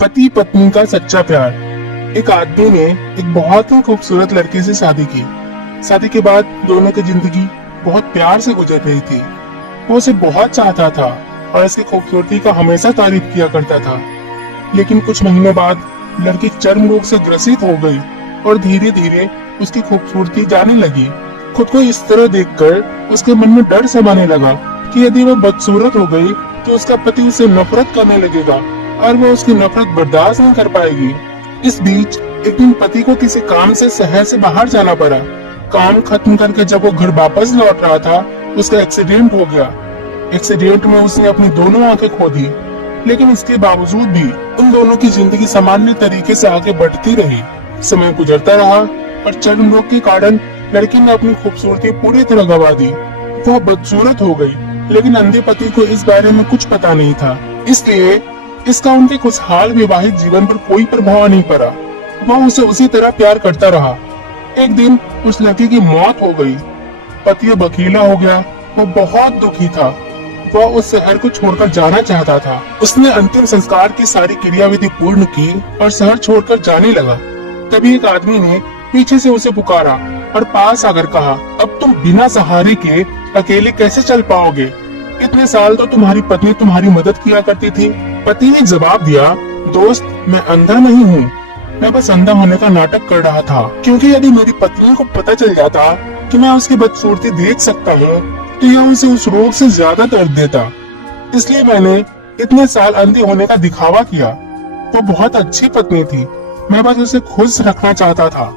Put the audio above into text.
पति पत्नी का सच्चा प्यार। एक आदमी ने एक बहुत ही खूबसूरत लड़की से शादी की। शादी के बाद दोनों की जिंदगी बहुत प्यार से गुजर रही थी। वो उसे बहुत चाहता था और इसकी खूबसूरती का हमेशा तारीफ किया करता था। लेकिन कुछ महीने बाद लड़की चर्म रोग से ग्रसित हो गई और धीरे धीरे उसकी खूबसूरती जाने लगी। खुद को इस तरह देखकर उसके मन में डर समाने लगा कि यदि वह बदसूरत हो गई तो उसका पति उसे नफरत करने लगेगा और वो उसकी नफरत बर्दाश्त नहीं कर पाएगी। इस बीच एक दिन पति को किसी काम से शहर से बाहर जाना पड़ा। काम खत्म करके जब वो घर वापस लौट रहा था, उसका एक्सीडेंट हो गया। एक्सीडेंट में उसने अपनी दोनों आंखें खो दी, लेकिन इसके बावजूद भी उन दोनों की जिंदगी सामान्य तरीके से आगे बढ़ती रही। समय गुजरता रहा और चर्म रोग के कारण लड़की ने अपनी खूबसूरती पूरी तरह गंवा दी। वह बदसूरत हो गई, लेकिन अंधे पति को इस बारे में कुछ पता नहीं था, इसलिए इसका उनके खुशहाल विवाहित जीवन पर कोई प्रभाव नहीं पड़ा। वह उसे उसी तरह प्यार करता रहा। एक दिन उस लड़की की मौत हो गई। पति अब अकेला हो गया। वो बहुत दुखी था। वह उस शहर को छोड़कर जाना चाहता था। उसने अंतिम संस्कार की सारी क्रियाविधि पूर्ण की और शहर छोड़कर जाने लगा। तभी एक आदमी ने पीछे से उसे पुकारा और पास आकर कहा, अब तुम बिना सहारे के अकेले कैसे चल पाओगे? इतने साल तो तुम्हारी पत्नी तुम्हारी मदद किया करती थी। पति ने जवाब दिया, दोस्त, मैं अंधा नहीं हूँ, मैं बस अंधा होने का नाटक कर रहा था, क्योंकि यदि मेरी पत्नी को पता चल जाता कि मैं उसकी बदसूरती देख सकता हूँ तो यह उसे उस रोग से ज्यादा दर्द देता। इसलिए मैंने इतने साल अंधे होने का दिखावा किया। वो बहुत अच्छी पत्नी थी, मैं बस उसे खुश रखना चाहता था।